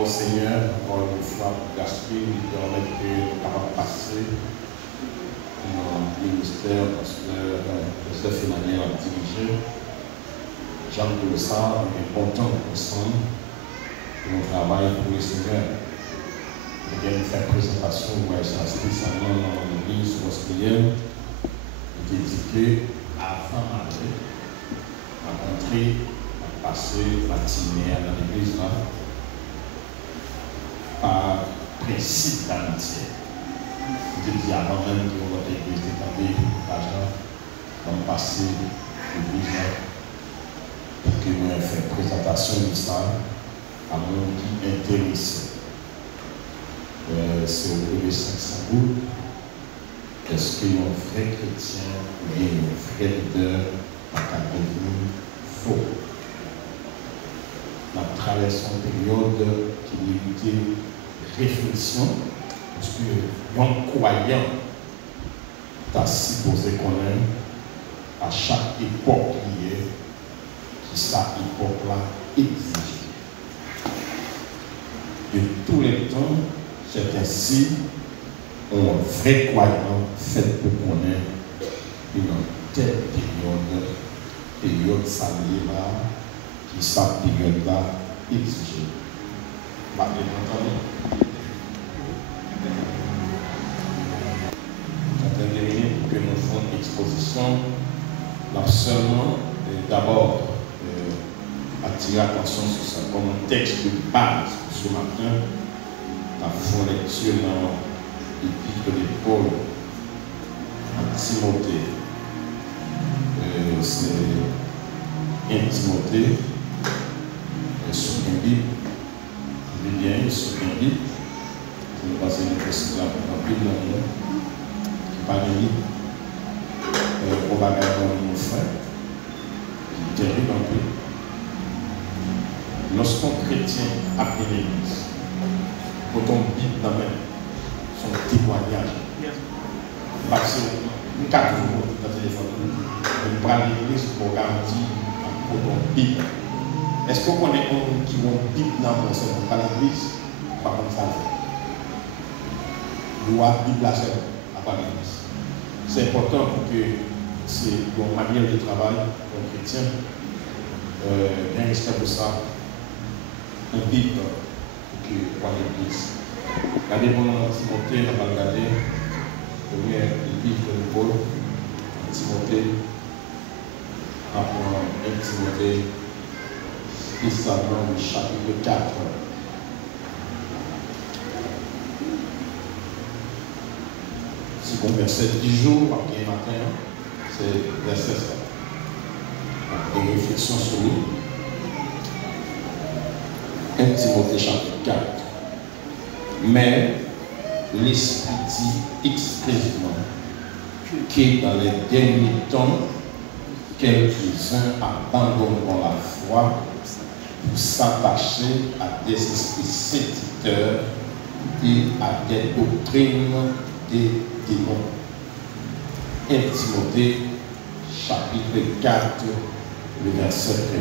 Au Seigneur, encore une fois, pour gaspiller, nous permettre que nous puissions passer dans le ministère parce que Joseph Emmanuel a dirigé. Jean de ça, on est content ensemble de mon travail pour le Seigneur. Je viens de faire présentation, vous voyez ça spécialement dans l'église hospitalière, dédiée avant Marie, à rentrer, à passer matinée dans l'église là. Par principe d'amitié. Je dis avant même que votre église établie l'argent, on passe l'église pour que nous fassions présentation de ça à mon qui intéresse. C'est au premier 500 gouttes. Est-ce qu'il y a un vrai chrétien ou bien un vrai leader à devenir faux? Nous traversons une période qui méritait réflexion, parce que un croyant t'a supposé connaître à chaque époque qui sa époque-là exige. De tous les temps, c'est ainsi un vrai croyant fait pour connaître une telle période salée-là, qui sa période-là exige. Que nous faisons une exposition, nous seulement d'abord attirer l'attention sur ça comme un texte de base ce matin. Nous faisons lecture dans l'épître de Paul à Timothée. C'est 1 Timothée sur une Bible. Bien, sur une Bible. Je vais passer les précisions dans la Bible. On va regarder mon frère, qui est terrible un peu. Lorsqu'un chrétien appelle l'église, quand on Bible dans son témoignage, parce que nous avons toujours dans le téléphone, on prend l'église pour garantir pour ton Bible. Est-ce qu'on connaît un qui a une Bible dans le sein de l'église? Pas comme ça. Nous avons Bible à faire à part l'église. C'est important pour que c'est une manière de travail pour un chrétien. Bien respect pour ça, un Bible pour l'église. Regardez mon Timothée, on va regarder le livre de Paul, Timothée, après 1 Timothée, spécialement le chapitre 4. Second verset 10 jours après matin, c'est verset 7. Des réflexions sur lui. 1 Timothée chapitre 4. Mais l'Esprit dit expressément que dans les derniers temps, quelques-uns abandonneront la foi pour s'attacher à des esprits séducteurs et à des doctrines des démons. 1 Timothée, chapitre 4, le verset 1.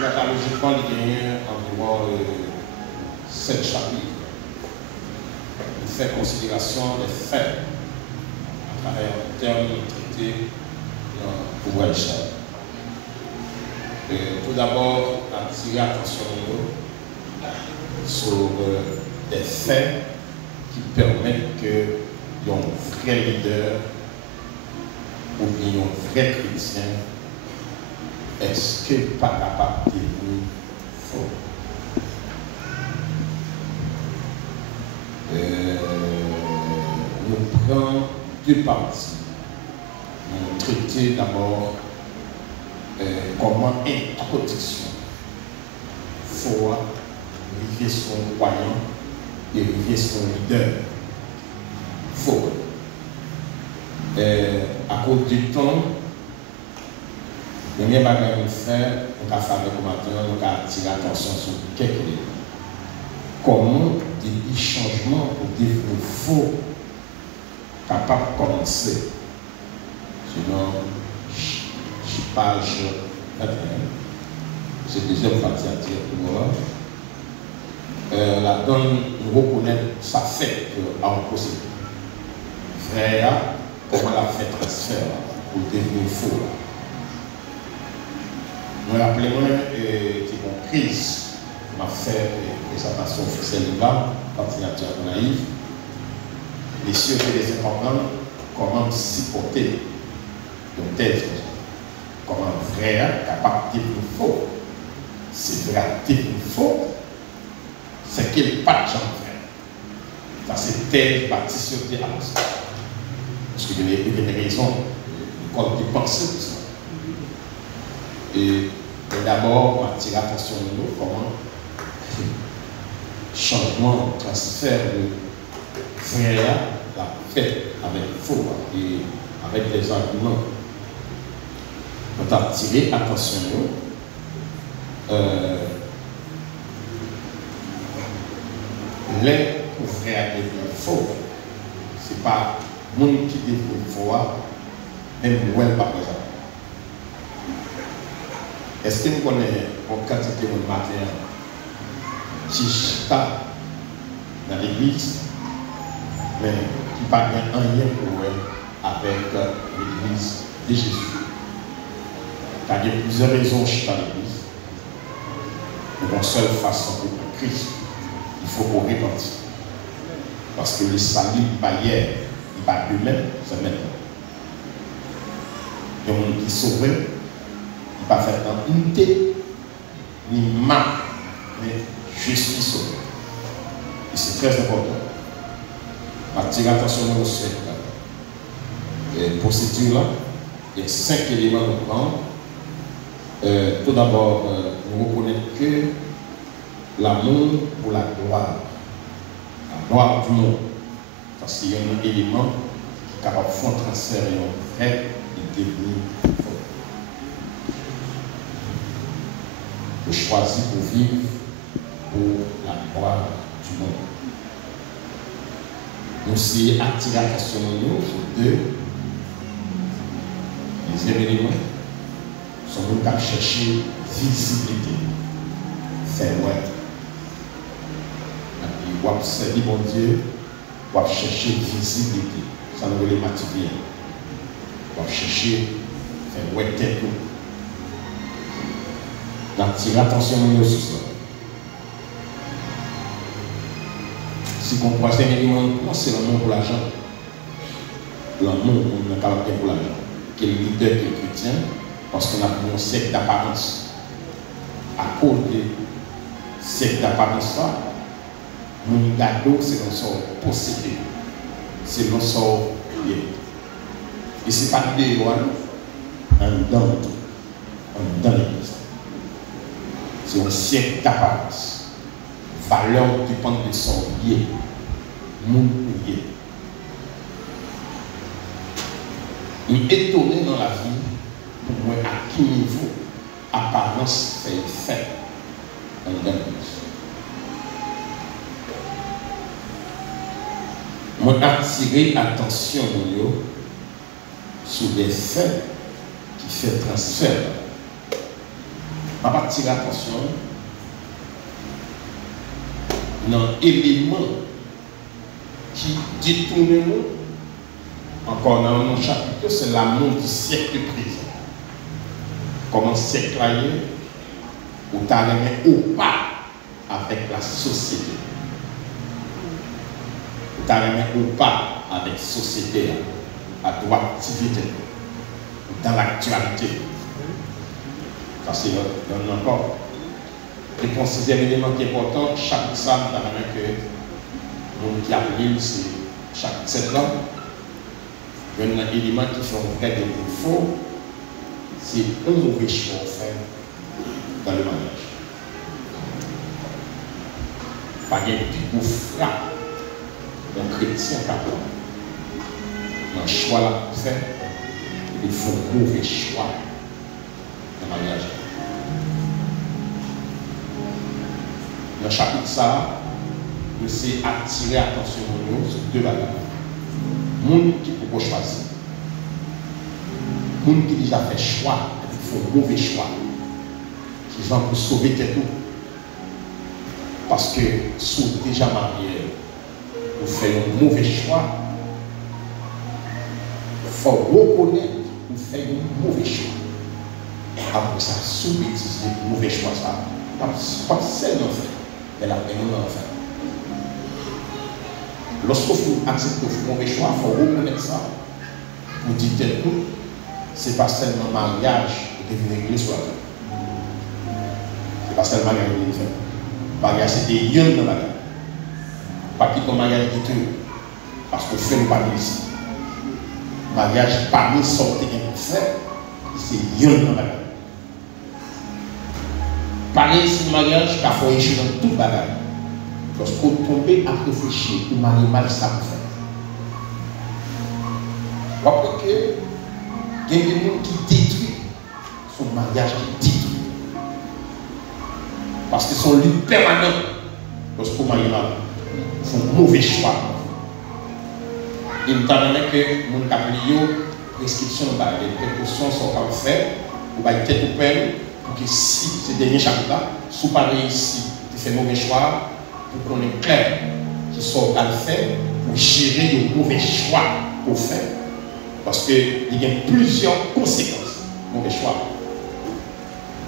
Logiquement, il y a environ 7 chapitres. Il fait considération des faits à travers le terme traité pour Welcher. Tout d'abord, attirer l'attention sur des faits qui permettent que un vrai leader ou bien un vrai chrétien est-ce que pas capable de devenir faux. Nous prenons deux parties. Nous traitons d'abord comment introduction foi, river son croyant et river son leader. Faux. À cause du temps, le premier bagage que nous faisons, on va faire le matin, on va attirer l'attention sur quelques éléments. Comment des changements pour devenir faux capable de commencer. Sinon, page 21. c'est la deuxième partie à dire pour moi. La donne nous reconnaître sa fête en procédure. Frère, comment la fait transfert pour devenir faux. Nous rappelons que mon crise m'a fait présentation officielle là, partie naïve. Les cieux et les importants, comment supporter une thèse, comment vrai, capable de dire faux. C'est vrai, dire faux, c'est qu'il pas de gens frère. Ça c'est thèse bâtie sur des annonces. Parce qu'il y a des raisons, comme tu penses tout ça. Et d'abord, on attire l'attention de nous comment changement, transfert de vrai la fait avec faux et avec des arguments. On a attiré l'attention de nous. Les frères deviennent faux. Ce n'est pas le monde qui devient faux, même moi, pas présent. Est-ce que vous connaissez en quantité de matin qui chita dans l'église, mais qui n'a pas rien pour avec l'église de Jésus? Il y a plusieurs raisons chita dans l'église. Mais une seule façon de Christ, il faut qu'on repentit. Parce que le salut n'est pas hier, il n'est pas demain, c'est maintenant. Il y a des gens qui sont sauvés, il ne pas faire en unité, ni marque, mais je suis sauvé. Et c'est très important. Attirer attention à cette procédure là, il y a 5 éléments de prendre. Tout d'abord, nous reconnaissons que l'amour pour la gloire du monde, parce qu'il y a un élément qui est capable de faire transfert et vrai et devenir fort. Je choisis pour vivre pour la gloire du monde. Nous aussi attirer l'attention de nous sur deux les éléments. Sont nous qui chercher visibilité. C'est vrai. Et vous servir mon Dieu, vous chercher visibilité. Ça nous veut les motiver. Vous chercher faire ouais tête. D'attirer l'attention de nous sur ça. Si vous comprenez un élément, c'est l'amour pour l'argent. L'amour pour le caractère pour l'argent. Quel leader qui est chrétien? Parce qu'on a un siècle d'apparence. À cause de siècle d'apparence, mon gâteau, c'est notre sort possédé. C'est notre sort lié. Et ce n'est pas des lois, en dans l'église. C'est un siècle d'apparence. Valeur dépend de son lié. Mon lié. Nous étonnés dans la vie. Pour moi, à quel niveau apparence fait en l'église. Moi, attirer l'attention de nous sur des faits qui fait transfert. Je vais attirer l'attention dans l'élément qui détourne nous. Encore dans mon chapitre, c'est l'amour du siècle présent. Comment s'éclayer ou t'arriver ou pas avec la société. Ou t'arriver ou pas avec la société, à droitivité, dans l'actualité. Ça c'est encore. Et considérer l'élément qui est important, chaque salle, t'arriver que mon qui a l'île, c'est chaque 7 ans. Il y a un élément qui fait un vrai défaut. C'est un mauvais choix fait dans le mariage. Pas de plus frappe d'un chrétien capable. Dans le choix là fait, il faut un mauvais choix dans le mariage. Dans le chapitre ça, nous c'est attirer l'attention de nous sur deux bagages. Monde qui peut choisir. Monde qui déjà fait choix, il faut un mauvais choix. C'est gens pour sauver tout. Parce que si vous déjà marié, vous faites un mauvais choix, il faut reconnaître que vous faites un mauvais choix. Après ça, si vous utilisez un mauvais choix, ça, pas seulement fait, mais la peine en fait. Lorsque vous acceptez un mauvais choix, il faut reconnaître ça. Vous dites tout, ce n'est pas seulement mariage qui devient l'église sur la terre. Ce n'est pas seulement mariage qui devient. Mariage, c'est des yeux dans la vie. Pas qu'il y ait un mariage du tout. Parce que fait pas ici. Mariage, parmi sortir et fait, c'est yeux dans la vie. Pareil, c'est un mariage qui a fait échouer dans tout le bagage. Lorsque vous tombez à réfléchir, vous mariez mal, ça vous fait. Vous voyez que il y a des gens qui détruisent son mariage, qui détruit. Parce qu'ils sont lutte permanente lorsque vous mariez mal. Ils font un mauvais choix. Il me semble que mon capriyo, prescription, les précautions sont à faire, vous allez tête au peine, pour que si ce dernier chapitre-là, si vous parlez ici, vous faites un mauvais choix, pour qu'on ait clair qui sont à le faire, pour gérer le mauvais choix qu'on fait. Parce qu'il y a plusieurs conséquences, mauvais choix.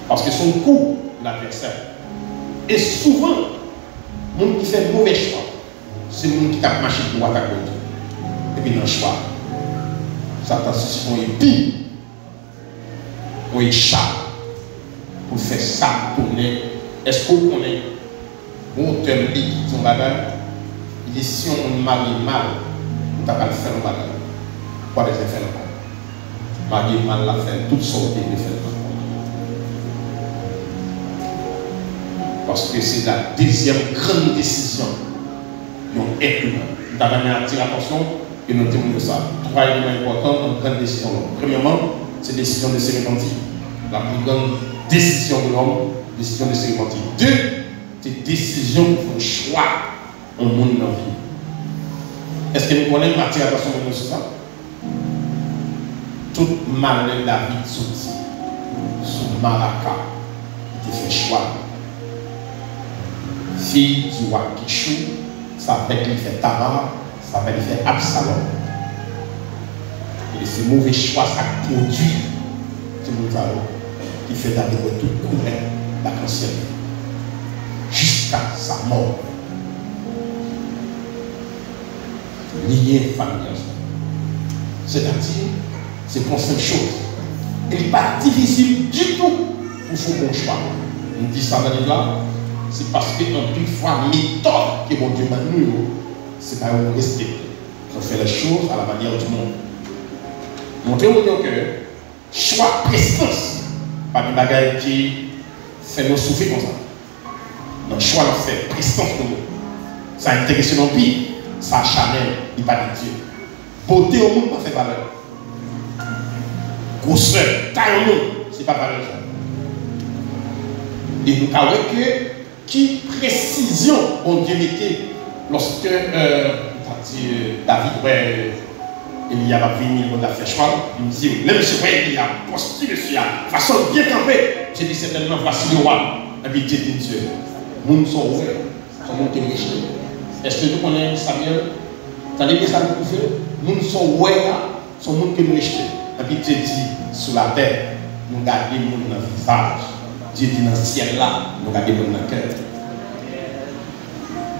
Parce que son coup, l'adversaire. Et souvent, le monde qui fait mauvais choix, c'est le monde qui tape marché droit à côté. Et puis dans le choix, Satan se sont épis, pour échapper, pour faire ça tourner. Est-ce qu'on connaît mon terme libre, son bagage? Il dit si on marie mal, on t'a pas le faire un bagage. Pas des effets là. Marier mal la faire, toutes sortes d'effets là. Parce que c'est la deuxième grande décision. Donc, être humain. Nous avons attiré l'attention et nous disons ça. Trois éléments importants dans une grande décision. Premièrement, c'est la décision de se repentir. La plus grande décision de l'homme, décision de se repentir. Deux, c'est décision pour choix au monde dans la vie. Est-ce que nous connaissons attirer l'attention de nous sur ça? Tout malheur David sorti sous Maraka, il fait choix. Fille du roi Kichou, ça fait qu'il fait Tamar, ça fait qu'il fait Absalom. Et ce mauvais choix, ça produit tout le monde qui fait David tout couvert la conscience jusqu'à sa mort. Lié familial. C'est-à-dire, c'est pour cette chose. Il n'est pas difficile du tout pour faire un bon choix. On dit ça dans les là. C'est parce que dans une fois méthode que mon Dieu m'a nous, c'est pas un respect. On fait les choses à la manière du monde. Montrez-vous que choix prestance, pas des bagages qui fait nous souffrir comme ça. Donc choix on fait prestance pour nous. Ça intéresse nos pays, ça Chanel, il pas de Dieu. Beauté au monde pas fait valeur. Grosseur, taille au monde, c'est pas valeur ça. Et nous avons que qui précision on Dieu mettait lorsque David il y a venu on a fait choix il me dit le monsieur il a postulé sur la façon bien campé j'ai dit certainement voici le roi et puis Dieu dit Dieu nous sommes ouverts sont montés riches est-ce que nous connaissons Samuel ça veut dire que ça nous fait nous sommes ouverts sont montés riches et puis Dieu dit sur la terre nous gardons dans le visage. Dieu dit dans le ciel là, nous regardons dans le cœur.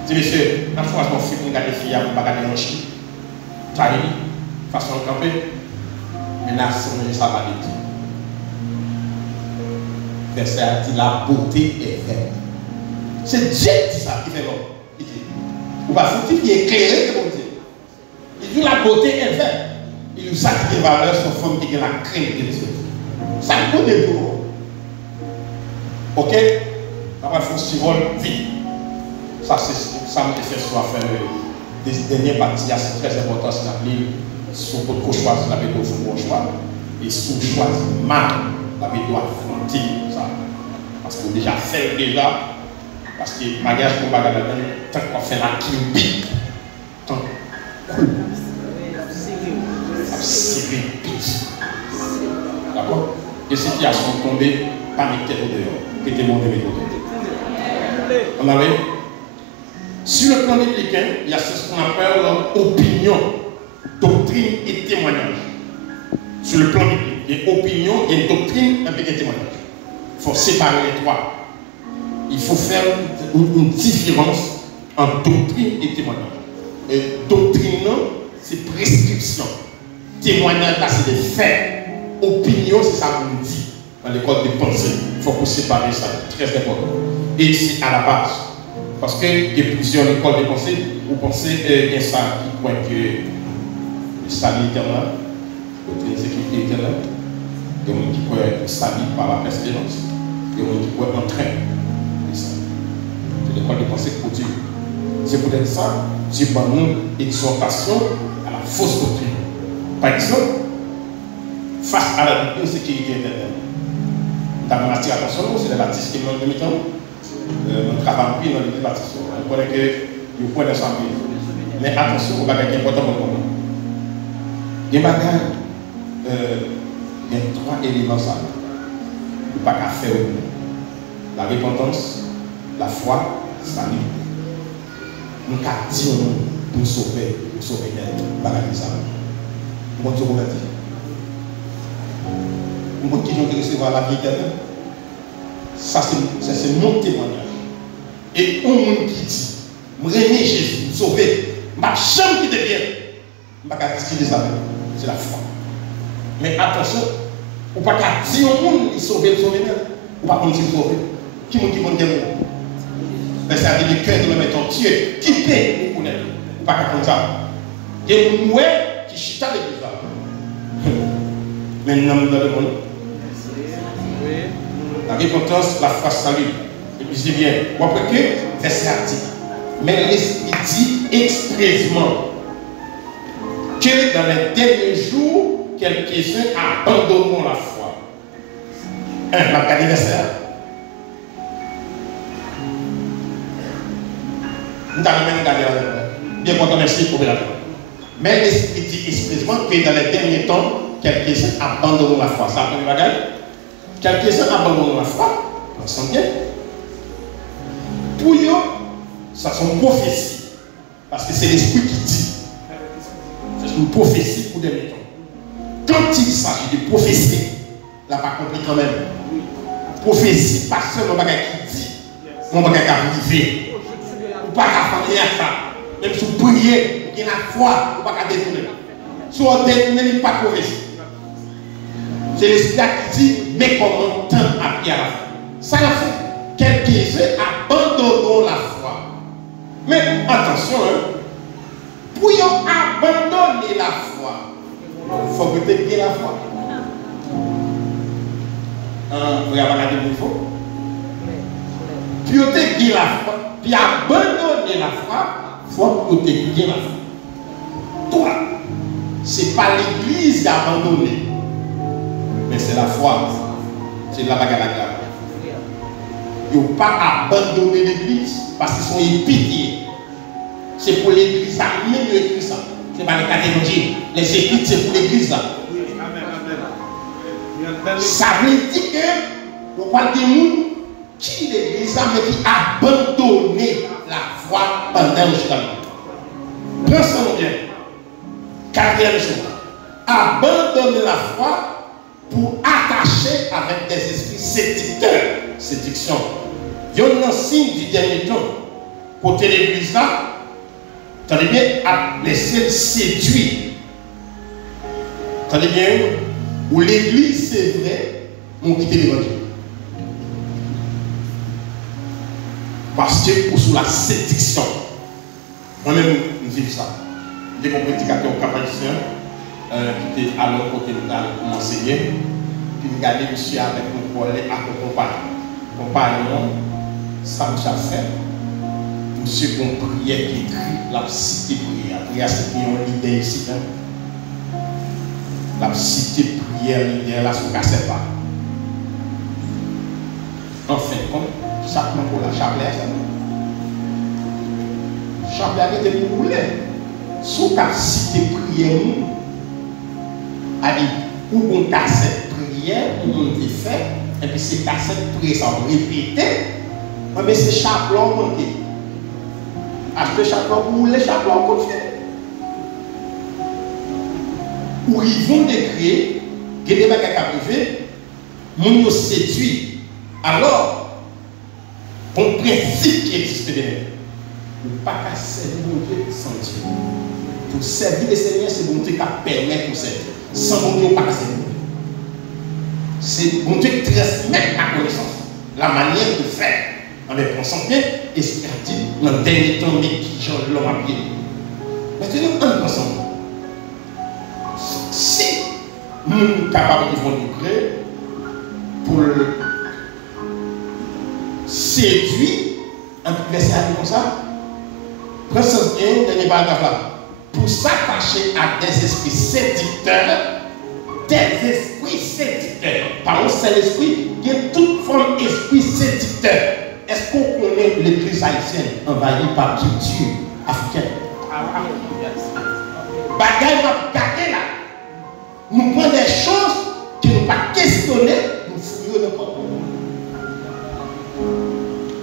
Dis monsieur, la fois qu'on fait, nous regardons les filles, nous regardons les chien. Ça y est, façon de camper. Mais là, c'est ça va dire. Verset a dit la beauté est verte. C'est Dieu qui dit ça, qui fait l'homme. Il dit, ou pas faut-il qu'il est éclairé comme Dieu. Il dit la beauté est verte. Il nous a dit des valeurs sur forme qui est la crainte de Dieu. Ça nous donne pour nous. Ok? On va faire un survol vite. Ça, c'est ça me fait soit faire des dernières parties, c'est très important, c'est l'appeler sur votre choix, c'est l'appeler au fond choix. Et si vous choisissez mal, la vie doit affronter ça. Parce que vous déjà fait déjà, parce que le mariage pour bagarre là-dedans, tant qu'on fait la clinique, tant qu'on d'accord? Des situations tombées, panique tête au dehors. Mettez-moi de méthode. On avait. Sur le plan biblique, il y a ce qu'on appelle opinion, doctrine et témoignage. Sur le plan biblique, il y a opinion, il y a une doctrine avec un témoignage. Il faut séparer les trois. Il faut faire une différence entre doctrine et témoignage. Et doctrine, c'est prescription. Témoignage, là, c'est des faits. Opinion, c'est ça qu'on dit dans l'école de pensée. Il faut qu'on sépare ça. Très important. Et c'est à la base. Parce qu'il y a plusieurs écoles de pensée. Vous pensez qu'il y a ça qui pointe que le salut éternel, la sécurité éternelle, il y a des gens qui croient le salut par la persévérance, il y a des gens qui croient en train. C'est l'école de pensée pour Dieu. C'est peut-être ça, Dieu par nous exhortation à la fausse doctrine. Par exemple, face à la doctrine sécurité éternelle, nous avons attiré attention, c'est les baptistes qui nous demi-temps. Nous travaillons plus dans les baptistes. On connaît que nous prenons des champions. Mais attention, on va gagner important pour nous. Il y a trois éléments ça. Il n'y a pas qu'à faire. La repentance, la foi, le salut. Nous avons dit pour nous sauver, pour sauver les bagages. Nous avons dit. Nous avons dit recevoir la vie éternelle. Ça, c'est mon témoignage. Et un monde qui dit, je remets Jésus, je sauver, ma chambre qui devient, je ne vais pas discuter ça. C'est la foi. Mais attention, on ne peut pas dire au monde, il sauve, il sauve, ou pas comme s'il sauve. Qui m'a dit qu'on est mort? Mais ça veut dire que le cœur de l'homme est entier. Qui peut nous connaître? Ou pas comme ça. Il y a un mouet qui chita l'église là. Maintenant, nous dans le monde. La repentance, la foi, salut. Et puis je dis bien, vous après que, verset article. Mais l'Esprit dit expressément que dans les derniers jours, quelques-uns abandonneront la foi. La regardez verset. Nous allons même regarder la bien qu'on merci pour la foi. Mais l'Esprit dit expressément que dans les derniers temps, quelques-uns abandonneront la foi. Ça a pris bagage? Quelques-uns abandonnent la foi, on sent bien. Pour eux, ça sont une prophétie. Parce que c'est l'Esprit qui dit. C'est une prophétie pour des temps. Quand il s'agit de prophétie, là, pas compris quand même. Prophétie, pas seulement un bagage qui dit, mon bagage qui arrive. Ou pas qu'à faire ça. Même si vous priez, vous avez la foi, vous ne pouvez pas détourner. Si vous détournez, il n'y a pas de prophétie. C'est l'Esprit qui dit, mais comment tant appris à la foi. Ça l'a fait. Quelques-uns abandonneront la foi. Mais attention, pour abandonner la foi, il faut que tu aies la foi. Vous avez regardé le niveau. Puis tu aies la foi, puis abandonner la foi, il faut que tu aies la foi. Toi, ce n'est pas l'Église qui a abandonné. Mais c'est la foi, c'est la bagarre. Ils n'ont pas abandonné l'église parce qu'ils sont épitiés. C'est pour l'église, ça, même l'église, ça. Ce n'est pas les catégories. Les épites, c'est pour l'église, là. Ça veut dire que, on parle de nous, qui l'église, mais qui a abandonné la foi pendant le jour. Pensons bien. Quatrième jour. Abandonner la foi pour attacher avec des esprits séducteurs. Séduction. Il y a un signe du dernier temps. Côté l'église là, attendez bien, à laisser séduire. Attendez bien, où l'église c'est vrai, on quitte l'évangile. Parce que pour sous la séduction. Moi-même, je vis ça. Dès qu'on prédicateur au Cap-Haïtien, qui était à l'autre côté de m'enseigner, puis regarder monsieur avec mon collègue à compagnon, ça me fait. Monsieur, bon prière qui écrit, la cité prière. Prière, c'est une idée ici. La cité prière, l'idée là, ça ne casse pas. En fin de compte, chaque membre pour la chapelet, ça. Chapelet était pour rouler. Sous la cité prière, a dit, ou on casse cette prière, ou on te fait, et puis c'est cassette près, ça va répéter, mais c'est chaperon manqué. Acheter chaperon pour les chaperon qu'on fait. Ou ils vont décrire, que des bagages à privé, nous séduit. Alors, un principe qui existe derrière. Ou pas qu'à servir mon Dieu sans Dieu. Pour servir le Seigneur, c'est mon Dieu qui permet pour servir. Sans mon Dieu, pas qu'à servir. C'est mon Dieu qui transmet la connaissance, la manière de faire. En les pensant bien, et ce qu'il a dit dans le dernier temps, mais qui Jean l'homme a pied. Maintenant, en pensant, si nous sommes capables de vendre du gré pour le séduire, un peu laisser aller comme ça, prenez ce bien, dernier paragraphe là, pour s'attacher à des esprits séducteurs, par un seul esprit, il y a toute forme d'esprit séducteur. Est-ce qu'on connaît l'église haïtienne envahie par culture africaine? Bagaille va garder là. Nous prenons des choses qui ne sont pas questionnées, nous fouillons le corps.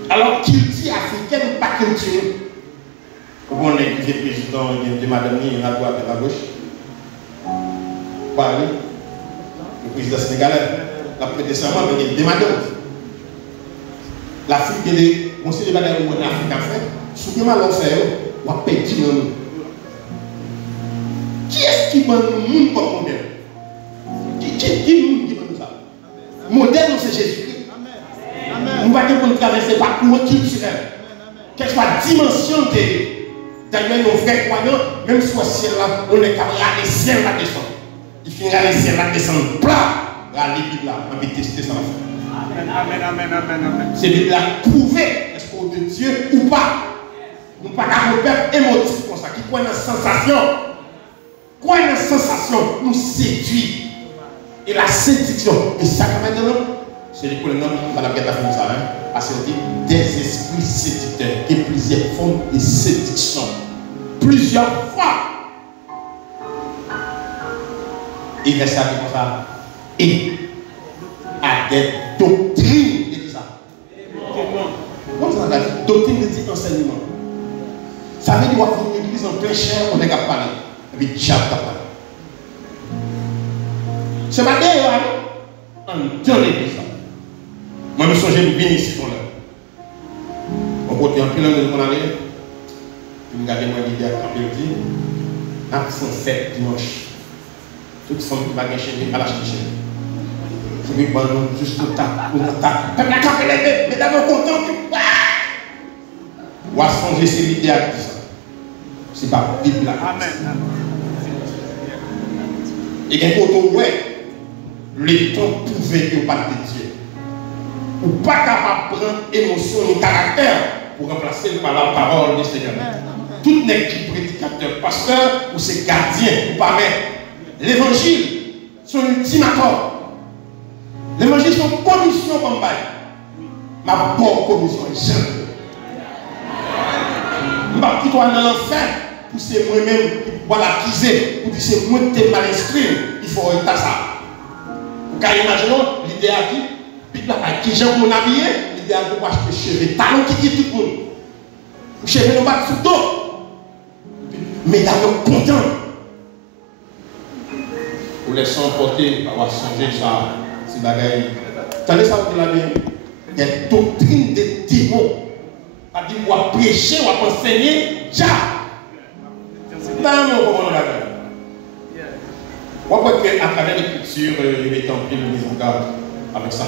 Alors, culture africaine n'est pas culture. On est le président de madame, il y a à droite et à gauche. Parler. Le président sénégalais, la prêté serment, mais il y a des madames. L'Afrique, il y a des bagages où on a fait. Si vous avez fait, on va payer nous. Qui est-ce qui va nous comme modèle? Qui nous donne ça? Modèle, c'est Jésus-Christ. Nous ne pouvons pas traverser par courant culturel. Quelle soit la dimension de d'ailleurs nos vrais croyants, même si au ciel là, on est capable de ciel là descendre. Il finira le ciel là descendre plat. La Bible là, on va tester ça. C'est Bible là prouver est-ce qu'on est de Dieu ou pas. Nous ne pouvons pas repère émotif comme ça, qui croit dans la sensation. Quoi dans la sensation nous séduit. Et la séduction, et ça maintenant, c'est les colonnes qui va la faire ça, parce que des esprits séducteurs et plusieurs formes de séduction. Plusieurs fois. Et il reste avec ça. Et à des doctrines, il dit ça. Comment ça dit? Doctrine veut dire enseignement. Ça veut dire qu'on va une église en plein chair, on est capable de parler. Et puis, diable capable. Ce matin, on dans l'église. Moi, je me souviens de venir ici. On côté en pile de mon année. Puis, regardez moi l'idée à camper. Action 7 dimanche. Toute femme qui va gagner chez lui, à l'acheter chez lui. Je vais prendre juste le tas. Peuple a campé les bébés, mais d'abord content. On va changer ces idées à tout ça. C'est pas Bible là. Amen. Et quand on voit, le temps pouvait que pas de Dieu. Ou pas capable de prendre émotion ou caractère pour remplacer par la parole du Seigneur. Tout n'est que prédicateur, pasteur ou c'est gardien ou pas maître. L'évangile, son ultimatum. L'évangile, son commission comme bail. Ma bonne commission est jamais. Je ne vais pas quitter dans l'enfer pour c'est moi-même qui vais l'accuser, pour dire c'est moi qui t'ai mal instruit, il faut arrêter ça. Car imaginons, l'idée a dit, puis là, qui j'ai mon habillé, l'idée a dit, moi je peux cheveux, talons qui dit tout le monde. Cheveux ne battent sous le dos. Mais d'abord content. Pour les sans porter, avoir changé ça, c'est bagaille. Attendez ça, vous l'avez. Il y a une doctrine de démons. On dit, on va prêcher, on va enseigner, déjà. C'est pas un mot comme on l'a fait. On voit qu'à travers l'écriture, il est en pleine mise en garde avec sa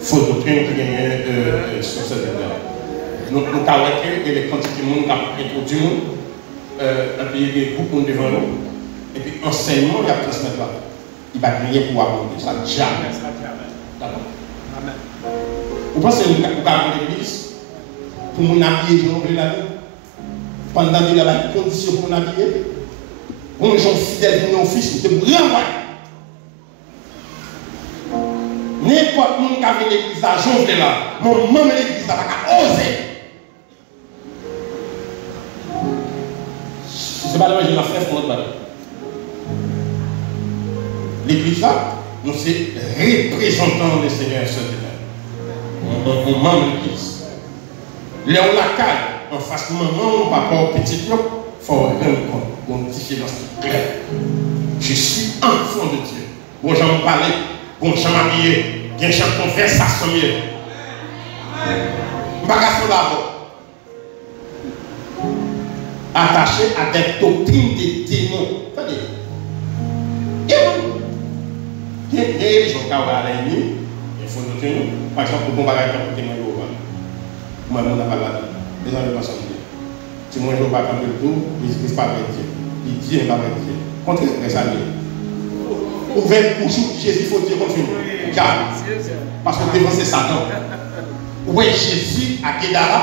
fausse doctrine qui gagne sur cette terre. Nous avons vu les quantités de monde qui ont introduit un pays qui est beaucoup devant nous. Et puis, enseignement, il y a transmettre là. Il va rien pour apporter ça. Jamais. D'accord. Amen. Vous pensez que vous avez l'église pour mon habiller, je la vie. Pendant qu'il y a une condition pour mon habiller, pour les gens fidèles de nos fils, c'est pour rien voir. N'importe qui a vu l'église à Jean là, mon maman l'église n'a pas osé. C'est pas le même que je l'ai fait pour notre l'église là, nous sommes représentants du Seigneur sur terre. On membre de l'Église. Là où la caille, en face de maman ou papa ou petit, il faut rendre compte d'une différence claire. Je suis enfant de Dieu. Bon, j'en parle, bon, j'en m'habille, bien, j'en conversation mieux. Je ne vais pas là-bas. Attaché à des doctrines des démons. Attendez. Il y a des religions qui ont été réunies. Il faut nous tenir. Par exemple, pour qu'on va aller pour témoigner au vent. Moi, je ne vais pas là. Les gens ne vont pas s'en dire. Si moi, je ne vais pas camper le tout, ils ne disent pas avec Dieu. Ils disent pas avec Dieu. Contrairement à ça, ouvert pour Jésus, il faut dire continue. Car, parce que devant c'est Satan. Oui, Jésus à Kedara,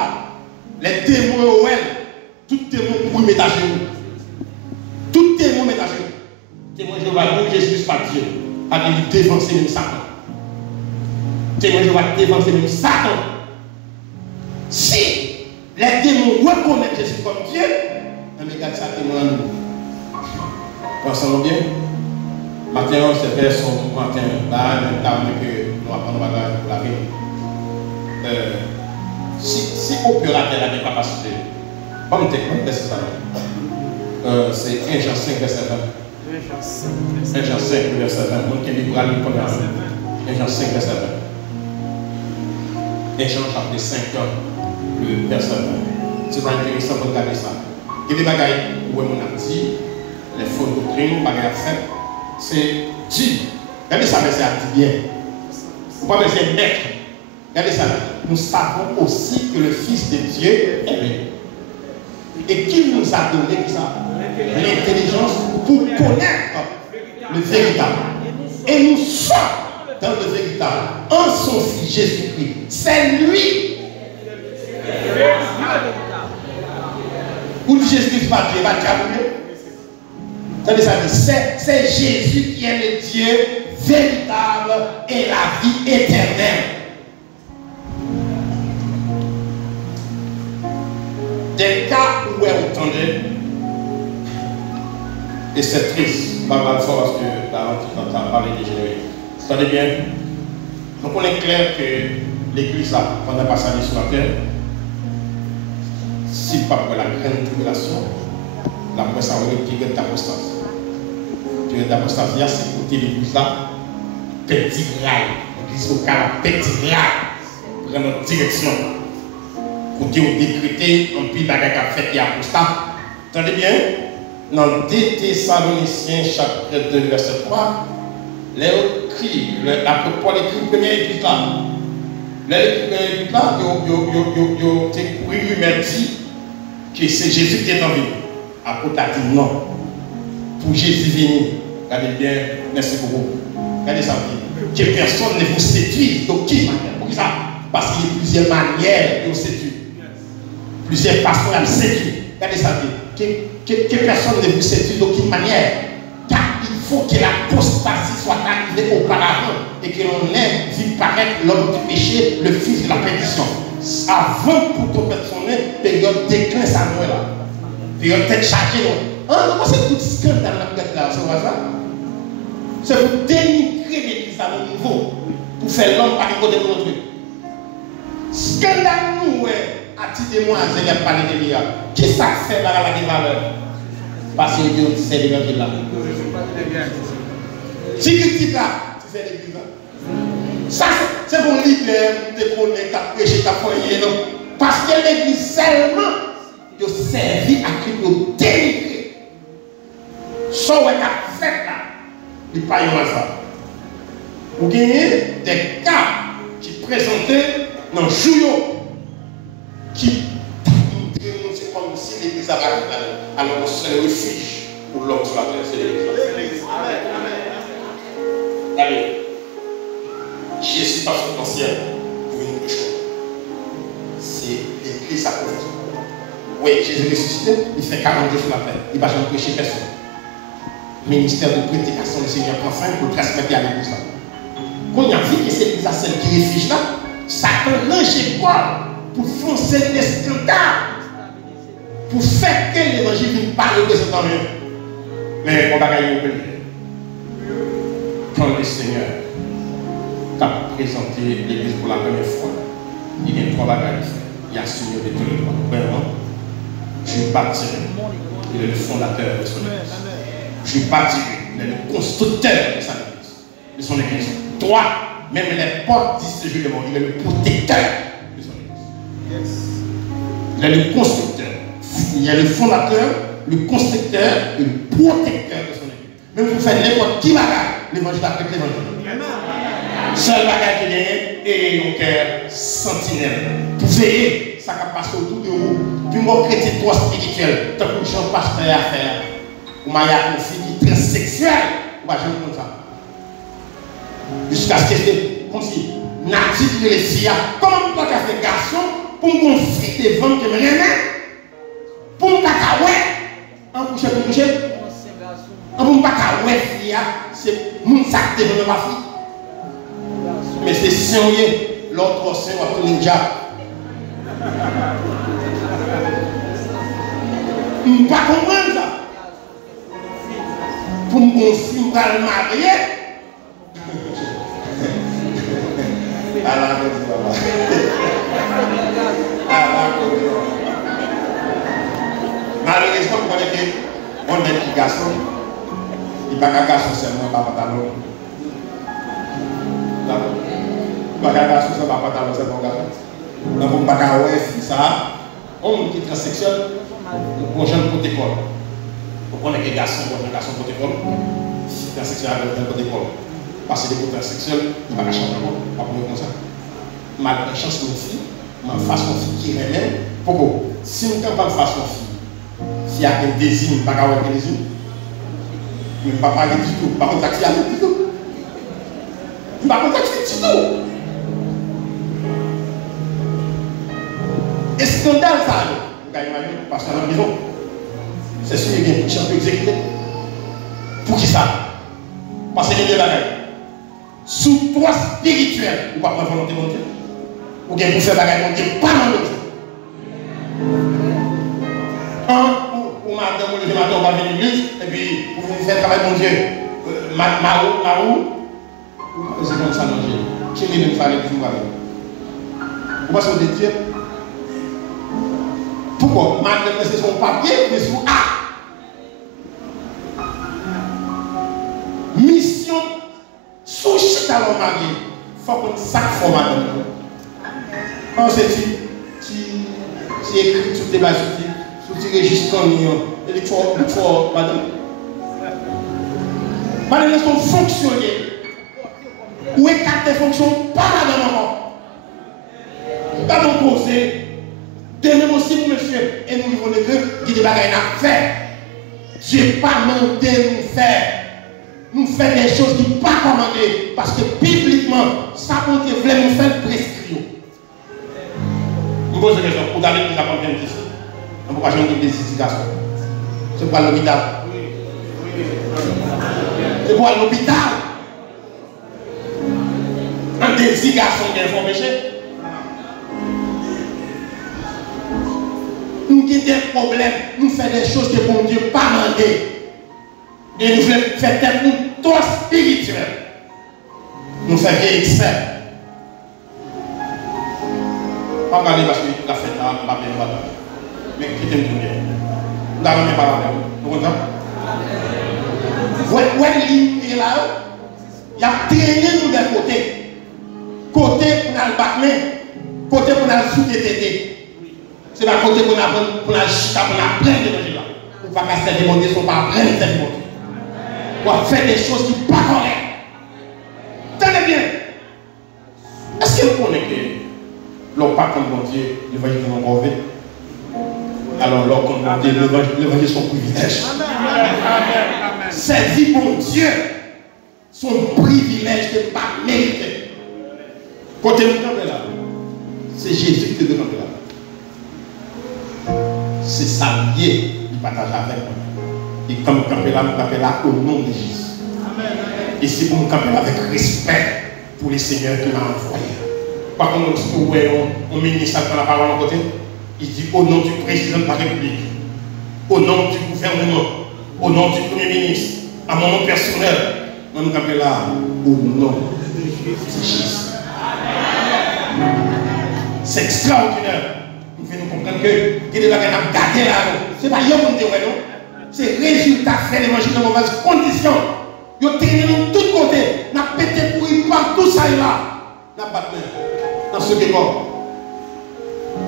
les démons, tout démon pour mettre à genoux. Tout démon mettre à genoux. Témoin Jéhovah, Jésus pas Dieu. A dit dévancer même Satan. Témoin Jéhovah dévancer même Satan. Si les démons reconnaissent Jésus comme Dieu, mais regarde ça, témoin nous. Pensons bien. Maintenant, c'est faire son matin, là, même temps que nous apprenons pour la vie. Si opérateur a des capacités, comme technique, c'est ça. C'est 1 Jean 5, verset 20. 1 Jean 5, verset 20. Donc, il est libre à l'île 1 Jean 5, verset 20. 1 Jean chapitre 5, le verset 20. C'est intéressant pour regarder ça. Il y a des bagailles où on a dit, les fausses doctrines, bagailles à faire, c'est dit. Regardez ça, mais c'est à dire bien. Pas besoin de mettre. Regardez ça. Nous savons aussi que le Fils de Dieu est venu. Et qu'il nous a donné ça, l'intelligence pour connaître le véritable. Et nous sommes dans le véritable. En son Fils Jésus-Christ. C'est lui. Ou Jésus-Christ va Dieu, va Dieu. C'est Jésus qui est le Dieu véritable et la vie éternelle. Des cas où elle entendait, et c'est triste, pas mal fort parce que on a parlé de Jésus. Attendez bien. Donc on est clair que l'Église a, pendant le passage sur la terre, si pas pour la grande tribulation, la presse a eu une période d'apostasie. Période d'apostasie, c'est pour l'Église là, petit rail, l'Église locale, petit rail, pour notre direction. Pour dire décréter un peu d'agacé à fait et apostat. Attendez bien, dans 2 Thessaloniciens chapitre 2 verset 3, l'apôtre Paul écrit première église là. L'église là, il a dit que c'est Jésus qui est en vie. L'apôtre a dit non. Pour Jésus venir, regardez bien, merci beaucoup. Regardez ça, que personne ne vous séduise. Donc qui manière? Pour ça? Parce qu'il y a plusieurs manières de vous séduire. Plusieurs façons à me séduire. Regardez ça, que personne ne vous séduise d'aucune manière. Car il faut que l'apostasie soit arrivée auparavant et que l'on ait vu paraître l'homme du péché, le fils de la perdition. Avant pour ton personnel, période déclin, ça nous est là. Période tête chargée. Comment c'est tout scandale là, c'est pour dénigrer l'église à mon niveau, pour faire l'homme par niveau de notre truc. Scandale nous, ouais. Attendez-moi, je n'ai pas parlé de l'IA. Qui ça fait là la valeur? Parce que Dieu c'est l'évangile là. Si critique là, tu fais l'église là. Ça, c'est mon leader, tu connais, tu as prêché, tu as foyé, non? Parce que l'église seulement, de servir à qui nous délivrer. Soit on a fait là, il n'y a pas eu ça. Vous gagnez des cas qui présentaient dans le jour. Qui c'est comme si l'église avait alors c'est le refuge pour l'homme sur la terre, c'est l'église. Allez, Jésus pas potentiel pour une autre chose. C'est l'église à cause. Oui, Jésus ressuscité, il fait 40 jours sur la terre, il ne va jamais prêcher personne. Ministère de prédication du Seigneur prend fin pour transmettre à l'église là. Quand il y a vu que c'est l'église à celle qui refuge là, Satan lâche quoi? Pour foncer des scandales, pour faire que l'évangile ne parle de ce temps. Mais on va gagner au pays. quand le Seigneur t'a présenté l'Église pour la première fois, il y a 3 bagages. Il a assuré des territoires. Premièrement, je bâtirai. Il est le fondateur de son Église. Je bâtirai. Il est le constructeur de sa Église. De son Église. 3, même les portes disent ce jeu de mots. Il est le protecteur de son Église. Il est le constructeur. Il est le fondateur, le constructeur et le protecteur de son Église. Même si vous faites n'importe qui bagage, l'évangile après l'évangile. Seul bagage qui est et un cœur sentinelle. Pour veiller, ça va passer autour de vous. Puis moi, chrétien, toi spirituel, tant que je passe à faire, ou m'a une fille qui est transsexuelle, ou va jamais comme ça. Jusqu'à ce que c'est comme si, natif de les filles, comment on peut faire garçon pour me conflit des ventes que je rien, pour me cacahuète, en coucher pour coucher, en me cacahuète, fille, c'est mon sac de ma fille. Mais c'est sérieux, l'autre c'est votre ninja. Je ne peux pas comprendre ça. Pour me confier, je vais me marier. Alors, malheureusement, vous connaissez qu'on est petit garçon. Il n'y a pas qu'un garçon seulement, pas pantalon. Pas qu'un garçon seulement, pas pantalon, c'est bon garçon. Donc, vous ne pouvez pas ça. On est transsexuel, on jeune protocole. Vous connaissez les garçons, on garçon protocole. Si transsexuel avec un protocole. Parce que les transsexuels, il ne va pas changer encore. Pas pour comme ça. Malgré la chance de mon fille, ma façon fille qui est même. Pourquoi? Si on ne peut pas faire mon fille, s'il y a un désir, je ne peux pas avoir un désir. Je ne peux pas parler du tout. Par contre, ça a du tout. Je ne peux pas contacter du tout. Et scandale, ça, vous gagnez ma vie, parce que dans la maison, c'est sûr qu'il y a un champion exécuté. Pour qui ça? Parce qu'il y a des bagages. Sous toi spirituel, ou pas prendre volonté de Dieu. Ou bien pour faire bagages de Dieu, pas dans le Dieu. Ou madame, ou le matin, on va venir à l'église, et puis vous venez faire travail de Dieu. Marou, c'est comme ça, mon Dieu. Qui est venu faire l'église, vous voyez. Vous pensez que Dieu? Pourquoi? Madame, c'est son papier, mais sous A. Mission, sous chaque homme marié, il faut qu'on sac for madame. On sait qui écrit sur tes bases, sur tes registres en ligne, et il faut madame. Madame, elles sont fonctionnaires. Où est qu'elle fonctionne pas madame encore? Pas donc poser. Demain aussi pour monsieur, et nous vivons les deux, qui des bagages à faire. Dieu pas demandé nous faire. Nous faisons des choses qui ne sont pas commandées. Parce que bibliquement, ça qu'on voulait nous faire prescrire. Je pose une question. Vous avez dit que vous avez bien dit ça. Pourquoi j'ai une décision? C'est pour l'hôpital. C'est pour l'hôpital. Un désir garçon qui est fort péché. Nous avons des problèmes, nous faisons des choses que bon Dieu pas demandé. Et nous voulons faire tête nous trop spirituel. Nous faisons des experts. Pas parler parce que la fête là, on va bien voir. Mais qui t'aime tout bien. Nous avons même pas parlé. Vous comprenez? Vous voyez là, il y a traîné nous d'un côté. Côté pour nous battre, côté pour nous sous-téter. C'est pas côté qu'on a pour la chita, pour la pleine de l'évangile. On ne va pas se demander, on ne va pas prendre cette démonter. On va faire des choses qui ne sont pas correctes. Tenez bien. Est-ce que vous connaissez que l'on pas comme bon Dieu, l'évangile est encore vrai? Alors, l'on comme Dieu, l'évangile est son privilège. Servir bon Dieu, son privilège de ne pas mériter. Côté nous campé là, c'est Jésus qui te demande là. C'est ça lié, il partage avec moi. Et comme nous campons là, au nom de Jésus. Et c'est pour nous camper là avec respect pour les seigneurs qui m'ont envoyé. Par contre, nous voyons un ministre qui a la parole à côté, il dit au nom du président de la République, au nom du gouvernement, au nom du premier ministre, à mon nom personnel, nous campons là au nom de Jésus. C'est extraordinaire. Nous faisons comprendre que il y a des gens qui ont gardé là. Ce n'est pas eux qui ont dit non. C'est le résultat fait l'évangile dans de mauvaises conditions. Ils ont tiré nous de tous côtés. Nous avons pété pour y partout ça et là. Nous avons battu dans ce qui est mort.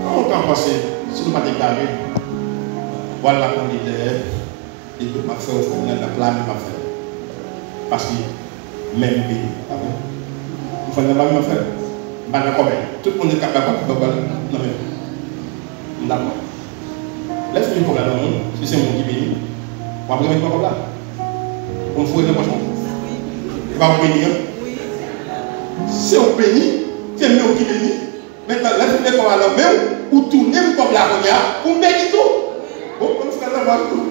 Comment on peut passer si nous ne pas déclaré? Voilà qu'on dit et que ma frère au fond, la plan de ma frère. Parce que même pays, vous faites la même affaire. Tout le monde est capable de faire non mais d'accord. Laisse-moi comme là dans le monde, si c'est mon qui bénit, on va prendre comme là. On faut une poche. Il va vous bénir. Si on bénit, c'est mieux qui bénit. Maintenant, laisse-moi comme là même, ou tourner comme là pour bénir tout. Bon, on fait la voix tout.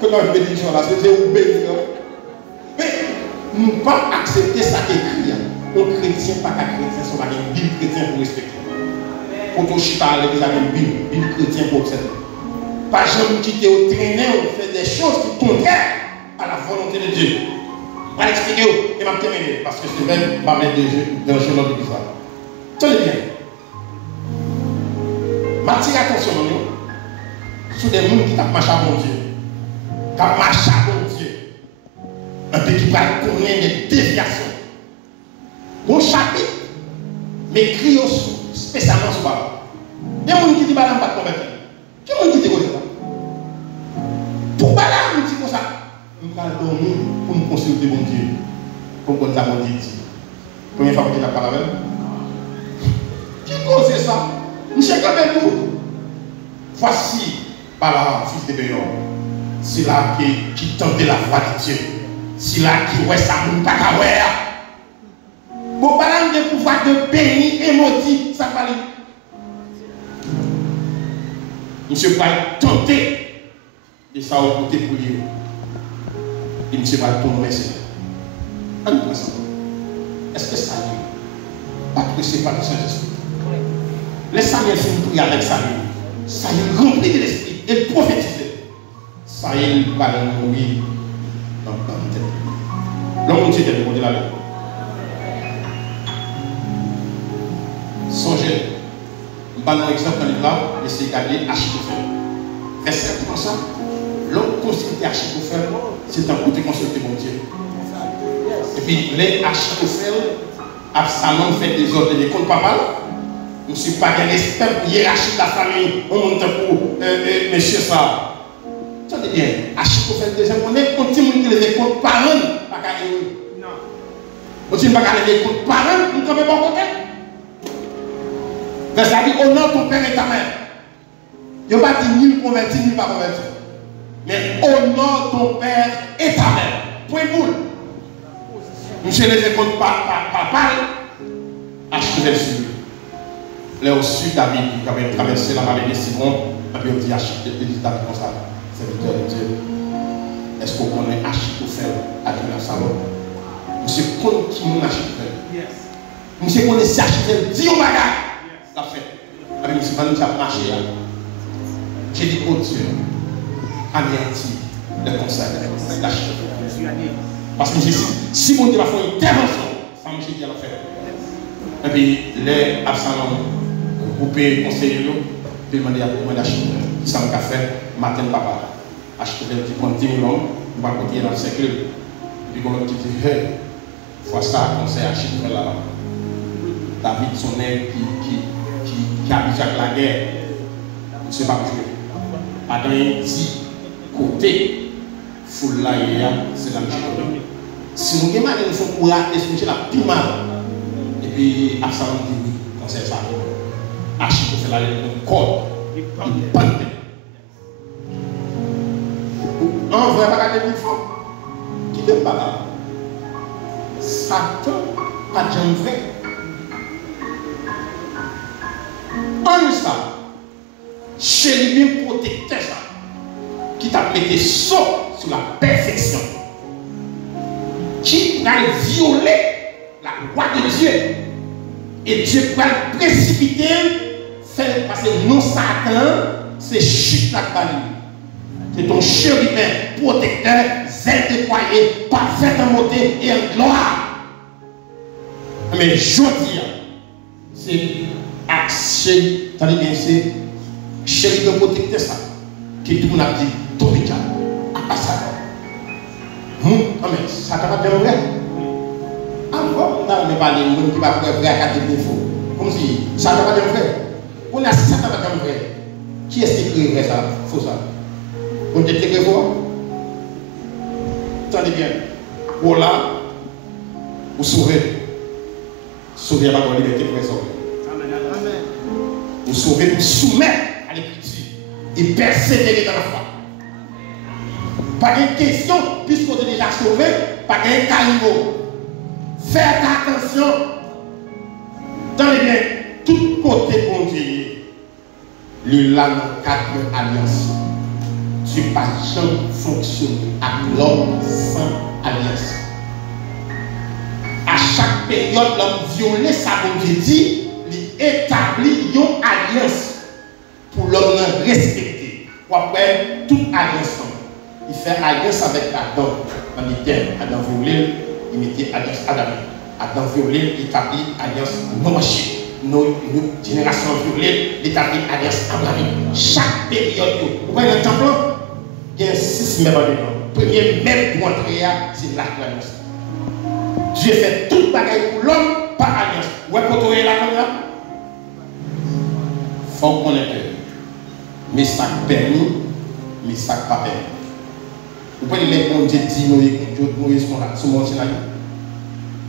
Quand on bénédiction là, c'est où bénir. Mais nous ne pouvons pas accepter ça qui est écrit. Un chrétien, pas qu'un chrétien, sont pas une Bible chrétien pour respecter. Quand on chita à l'église avec une Bible chrétien pour observer. Pas jamais quitter au traîner, on fait des choses qui contraires à la volonté de Dieu. Je vais l'expliquer et je vais terminer parce que c'est même pas mettre dans le journal de l'Église. Tenez bien. M'attire attention sur des gens qui tapent marché à mon Dieu. Qui marché à mon Dieu. Un peu qui va connaître des déviations. Bon chapitre, mais écrit spécialement sur Baba. Il y a des gens qui disent Baba n'a pas converti. Qui est-ce qui dit comme ça? Pour Baba, on dit comme ça. On va dormir pour nous consulter mon Dieu. Pour qu'on t'a mon Dieu. Première fois que tu as parlé avec qui cause ça? Monsieur Kabelou. Voici Baba, fils de Béon. C'est là qui tentait la voix de Dieu. C'est là qui ouais ça, nous pas qu'à ouais. Bon, parlant de pouvoir de béni et maudit, ça va aller. Monsieur va tenter de ça au côté pour lui. Et monsieur va tomber. Est-ce que ça y est? Pas que c'est pas le Saint-Esprit. Les Samuel sont priés avec Samuel. Samuel rempli de l'esprit et prophétisé. Samuel va mourir dans le temps. L'homme Dieu est demandé là. Songez, je vais vous donner un exemple dans le livre là, laissez regarder Achitophel. Verset comme ça, l'homme consulté Achitophel, c'est un côté consulté mon Dieu. Et puis, les Achitophel, Absalom fait des ordres de compte pas mal. Je ne suis pas un respect hiérarchique de la famille, on monte pour monsieur ça. Tenez bien, Achitophel, deuxième, on est continue de les comptes parents, pas qu'à non. On ne pas qu'à les comptes parents, on ne peut pas côté. Mais ça dit, honore ton père et ta mère. Il n'y a pas dit ni converti, ni pas converti. Mais honore ton père et ta mère. Point boule. Monsieur les écoutes par acheter sur lui. Là au sud, David, qui avait traversé la vallée de Simon, et puis on dit acheter David comme ça. Serviteur de Dieu. Est-ce qu'on connaît Achitophel à Salon? Monsieur continue Achitophel. Monsieur connaît si Achitophel dit au bagage. La fête. Avec M. Van qui a marché là. J'ai dit, oh Dieu, anéantis le conseil de l'Achitophel. Parce que si mon Dieu va faire une intervention, ça me dit à la fête. Et puis, les Absalom, groupés, conseillers, puis demander à Achitophel. Qui s'en a fait, matin papa. Achitophel qui prend 10 000 hommes, on va continuer dans le cercle. Puis, comme tu dis, hey, vois ça, conseil Achitophel là-bas. David, son aide qui a déjà la guerre, ne s'est pas joué. Pendant 10 côtés, foule là, c'est la même chose. Si nous avons des gens pour rater, c'est la plus mal. Et puis, Absalom dit oui, conseil ça. Achitophel fait la corde, il pente. En vrai, pas de fois, qui ne pas là. Satan, pas de vrai. En ça, chez lui-même protecteur ça, qui t'a mis saut sur la perfection, qui va violer la loi de Dieu, et Dieu va le précipiter, faire parce que non Satan, c'est chute la balle. C'est ton chérubin protecteur, ailes déployées, parfaites en beauté et en gloire. Mais je dis, c'est accès, c'est chéri de protecteur ça, qui tout le monde a dit, tout le monde a ça. Mais ça t'a pas bien vrai. Encore, on n'a pas les gens qui va faire vrai à 4 défauts. Comme si ça t'a pas bien vrai. On a ça t'a pas bien vrai. Qui est-ce qui crée ça? Faut ça. On te crée quoi? Attendez bien. Pour là, vous sauvez. Sauver la liberté pour les hommes. Vous sauvez, vous soumettre à l'écriture et persévérer dans la foi. Pas de question, puisqu'on est déjà sauvé, pas de caillou. Faites attention dans les biens, tout côté bon Dieu. Le là dans 4 alliances. Tu ne peux pas jamais fonctionner avec l'homme sans alliance. À chaque période, l'homme violé, ça bon Dieu dit, il établit une alliance pour l'homme respecter. Ou après, toute alliance. Il fait alliance avec Adam dans l'Éden. Adam violé, il mettait alliance Adam. Adam violé, il établit alliance non-marché. Nos générations violées, il établit alliance Abraham. Chaque période, vous voyez le temple, il y a 6 membres dedans. Premier même pour entrer, c'est l'alliance. Dieu fait toute bagaille pour l'homme par alliance. Où est-ce que vous là comme ça? Il faut qu'on ait peur. Mais ça permis, mais ça pas permis. Vous voyez les bons Dieu dit, nous sommes là, sur mon Sinaï.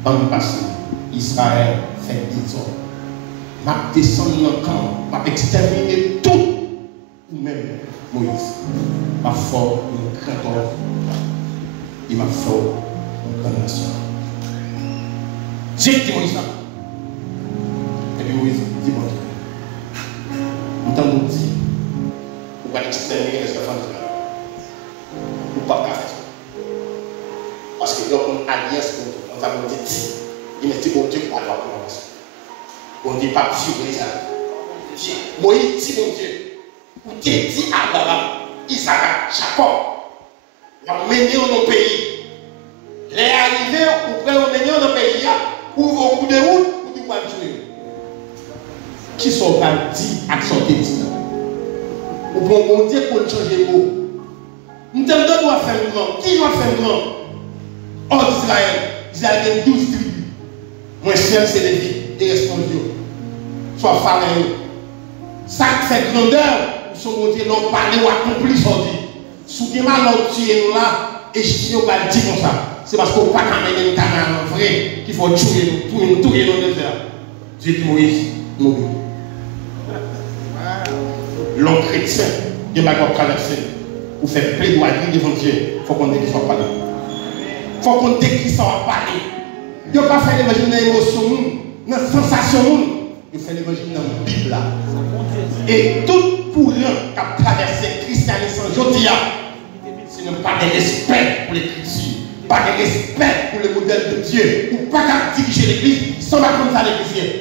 Dans le passé, Israël fait des hommes. M'a descendu dans le camp, m'a exterminé tout. Ou même Moïse. M'a fait une grande œuvre. Il m'a fait une grande nation. Dieu dit Moïse. Et puis Moïse dit mon Dieu. Nous t'avons dit, on va exterminer les enfants d'Israël. Ou pas faire ça. Parce que donc on alliance, on va nous dire, il m'a dit mon Dieu pour avoir commencé. On ne dit pas vivre ça. Moïse dit mon Dieu, ou t'es dit à Abraham, Isaac, Jacob, on va mener dans pays. Les arrivés, ou près on mener dans pays, ouvre au coup de route, ou du moins tuer. Qui sont pas dit à son dit? Ou bon Dieu pour changer le mot. Nous devons faire un grand. Qui doit faire un grand? Hors d'Israël, Israël a 12 tribus. Moi, seul, c'est les vies et responsables. Soit pharaon. Ça fait grandeur, son bon Dieu n'ont parlé ou accompli son dit. Souvenez-moi, l'autre tuer nous là, et je dis, on va dire comme ça. C'est parce qu'on ne peut pas amener une caméra vrai qu'il faut tuer nous, tout dans le désert. Dieu dit Moïse, nous. L'homme chrétien, il va traverser pour faire plaidoyer devant Dieu. Il faut qu'on dise qu'il soit parlé. Il faut qu'on dise qu'il soit parlé. Il ne faut pas faire l'évangile dans l'émotion, dans la sensation. Il faut faire l'évangile dans la Bible. Et tout courant qui a traversé le christianisme aujourd'hui, ce n'est pas de respect pour l'écriture, pas de respect pour le modèle de Dieu, ou pas qu'à diriger l'église sans la comme ça l'église.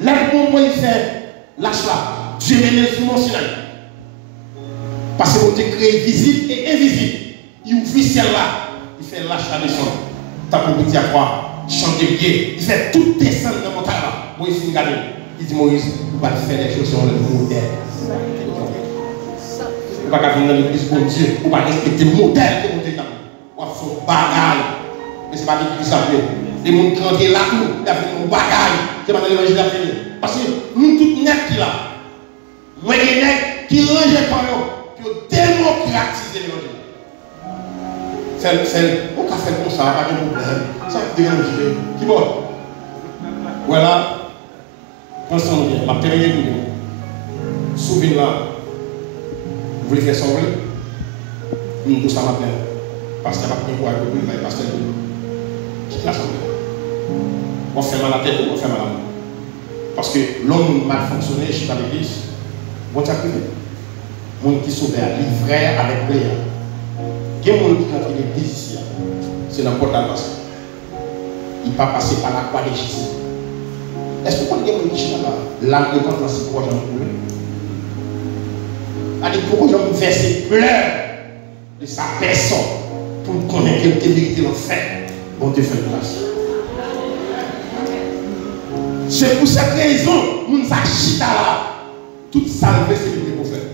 Là, pour moi, il fait lâche là. Dieu mène sur mon Sinaï. Parce que Dieu crée visible et invisible. Il ouvre ciel là. Il fait lâche la descendre. T'as pour dire quoi? Chanter bien. Il fait tout descendre dans mon montagne là. Moïse, il regarde. Il dit Moïse, vous allez faire les choses sur le modèle. Vous ne pouvez pas venir dans l'église pour Dieu. Vous ne pouvez pas respecter le modèle que vous êtes dans. Vous allez faire bagaille. Mais ce n'est pas l'église à faire. Les gens qui rentrent là, ils ont fait une bagaille. Ce n'est pas l'évangile à faire. Parce que nous, tous net qui là. Nous, les nègres qui rangent par eux, qui ont démocratisé l'évangile. On peut faire comme ça, pas de problème. Ça va déranger. Qui va? Voilà. Pensons bien, ma période, souvenez-vous, vous voulez faire sauver? Nous, tout ça m'a plaît. Parce qu'il n'y a pas de pouvoir avec vous, mais parce que quitte l'assemblée. On fait mal à la tête, on fait mal à la main. Parce que l'homme mal fonctionné, je suis dans l'église, bon, tu as privé. Les gens qui sont livrés avec plaisir. Il y a des gens qui ont l'église ici. C'est n'importe quoi. Il ne pas passer par la croix de Jésus. Est-ce que vous avez des gens là, l'âme de quand c'est pourquoi j'en ai pourquoi j'en verse pleurs de sa personne pour connaître qu'elle mérite l'enfer. Bon Dieu fait grâce. C'est pour cette raison, nous avons chita là. Toute salve, c'est ce que vous faites.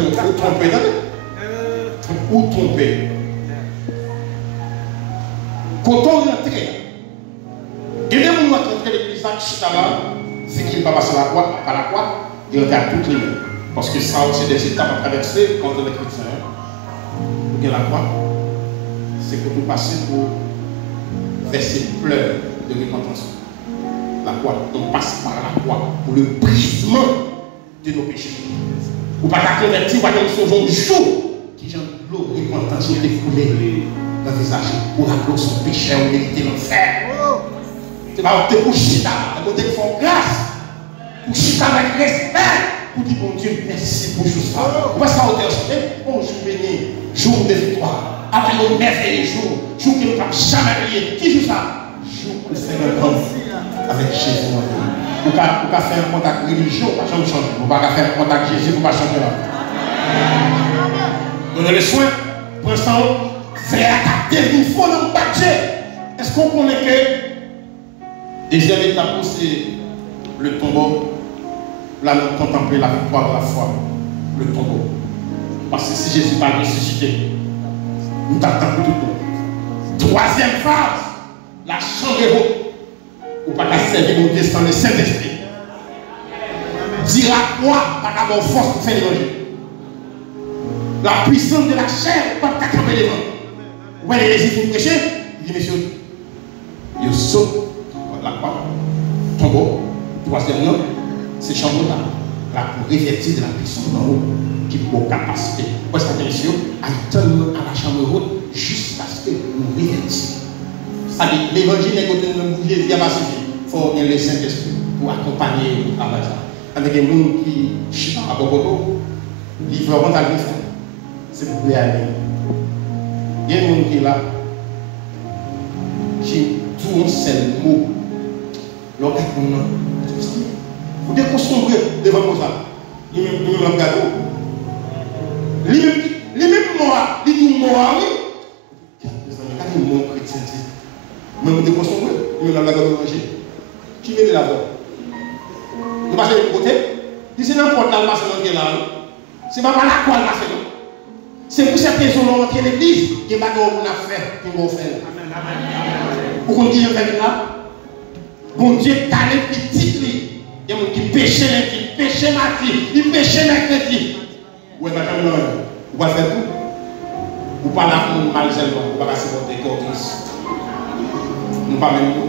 Ou tromper, ou tromper. Quand on rentre, il y a des gens qui rentrent dans l'église à chita là, c'est qu'il ne va pas passer la croix, par la croix, il rentre à toutes les mains. Parce que ça, c'est des étapes à traverser quand on est chrétien. Pour la croix, c'est que vous passez pour verser pleurs de repentance. La croix, on passe par la croix pour le brisement de nos péchés. Ou pas qu'à convertir, pas qu'à sauver un jour qui j'ai l'eau repentance qui est coulée dans le visage. Pour rappeler son péché, on mérite l'enfer. C'est pas opter pour chita, c'est opter pour grâce, pour chita avec respect. Pour dire, bon Dieu, merci pour tout ça. Pourquoi ça a été chanté? Bonjour béni, jour de victoire. Avant le merveilleux jour, jour qui ne peut jamais oublier. Qui joue ça? Jour où le Seigneur rentre avec Jésus. Pour faire un contact religieux, pour ne pas changer. Pour pas faire un contact Jésus, pour ne pas changer là. Donnez le soin, prenez ça, faites attaquer, il faut le battre. Est-ce qu'on connaît que deuxième étape, c'est le tombeau? Là, nous contemplons la victoire de la foi, le tombeau. Parce que si Jésus n'est pas ressuscité, nous t'attendons pour tout le monde. Troisième phase, la chambre haute. Ou pas qu'à servir mon Dieu sans le Saint-Esprit. Dire à quoi, pas qu'à avoir force pour faire l'évangile. La puissance de la chair, pas qu'à camper les vents. Où est les pour prêcher? Il dit, monsieur, il saute la croix, tombeau, troisième nom. Ces chambres-là, là, pour revêtir de la puissance d'en haut, qui peut avoir capacité. Parce que attention, attendre à la chambre haute, juste parce que nous revêtissons. C'est-à-dire, l'évangile est côté de nous, il y a pas suffi. Il faut avoir le Saint-Esprit pour accompagner le travail. Avec des gens qui chient à Bogoto, ils veulent vraiment aller faire. C'est pour y aller. Il y a des gens qui sont là, qui tout un seul mot. L'autre, vous devez construire devant moi ça. Lui-même le gâteau. Lui-même moi, il dit moi, oui. Quand il dit mon chrétien, même vous devez construire, lui-même le gâteau manger. Qui met de la voix? Vous passez de l'autre côté, il dit c'est n'importe quel passé dans là. C'est pas par la croix le passé. C'est pour cette raison qu'on entre l'église, qui est pas qu'on a fait, qui va faire. Pour qu'on dise là, bon Dieu, t'as les petits lits. Il y a des gens qui pêchent lundi, qui pêchent mardi, qui pêchent mercredi. Oui, madame, vous allez faire tout. Vous parlez pour nous mal seulement, vous ne pouvez pas supporter Cortis. Nous ne parlons pas nous.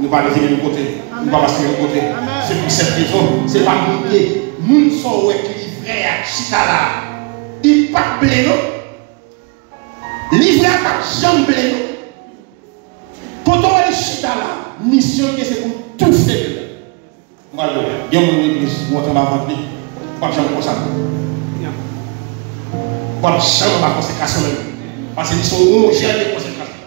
Nous parlons de l'autre côté. Nous ne parlons pas de l'autre côté. C'est pour cette raison. Ce n'est pas nous qui. Nous sommes livrés à Chitala. Il n'y a pas de blé, non? Livré à pas de jambe blé, non? Quand on est Chitala, mission c'est pour tout faire. Voilà, il y a une église, où on va vendre, pas de chambre comme ça. Pas de chambre de consécration. Parce qu'ils sont rongeurs de consécration.